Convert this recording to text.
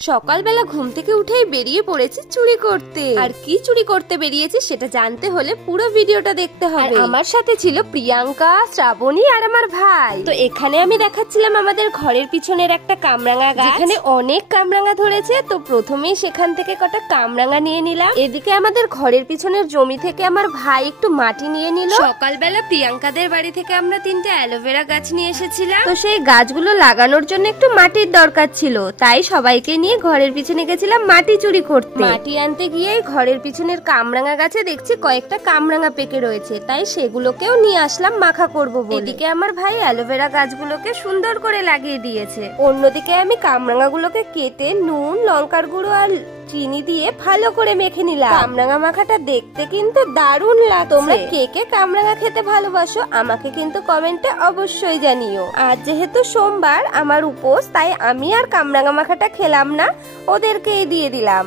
সকালবেলা ঘুম থেকে উঠেই বেরিয়ে পড়েছি চুরি করতে। আর কি চুরি করতে বেরিয়েছি সেটা জানতে হলে পুরো ভিডিওটা দেখতে হবে। আমার সাথে ছিল প্রিয়াঙ্কা, শ্রাবণী আর আমার ভাই। তো এখানে আমি দেখাচ্ছিলাম আমাদের ঘরের পিছনের একটা কামরাঙা গাছ, যেখানে অনেক কামরাঙা ধরেছে। তো প্রথমেই সেখান থেকে কটা কামরাঙা নিয়ে নিলাম। এদিকে আমাদের ঘরের পিছনের জমি থেকে আমার ভাই একটু মাটি নিয়ে নিল। সকালবেলা প্রিয়াঙ্কাদের বাড়ি থেকে আমরা 3টে অ্যালোভেরা গাছ নিয়ে এসেছিলাম। তো সেই গাছগুলো লাগানোর জন্য একটু মাটির দরকার ছিল, তাই সবাইকে নিয়ে ঘরের পিছনে গেছিলাম মাটি চুরি করতে। মাটি আনতে গিয়ে ঘরের পিছনের কামরাঙা গাছে দেখছি কয়েকটা কামরাঙা পেকে রয়েছে, তাই সেগুলোকেও নিয়ে আসলাম মাখা করবো বলে। এদিকে আমার ভাই অ্যালোভেরা গাছগুলোকে সুন্দর করে লাগিয়ে দিয়েছে। অন্যদিকে আমি কামরাঙা গুলোকে কেটে নুন, লঙ্কার গুঁড়ো আর চিনি দিয়ে ভালো করে মেখে নিলাম। কামরাঙা মাখাটা দেখতে কিন্তু দারুণ লাগছে। তোমরা কে কে কামরাঙা খেতে ভালোবাসো আমাকে কিন্তু কমেন্টে অবশ্যই জানিও। আজ যেহেতু সোমবার আমার উপোস, তাই আমি আর কামরাঙা মাখাটা খেলাম না, ওদেরকেই দিয়ে দিলাম।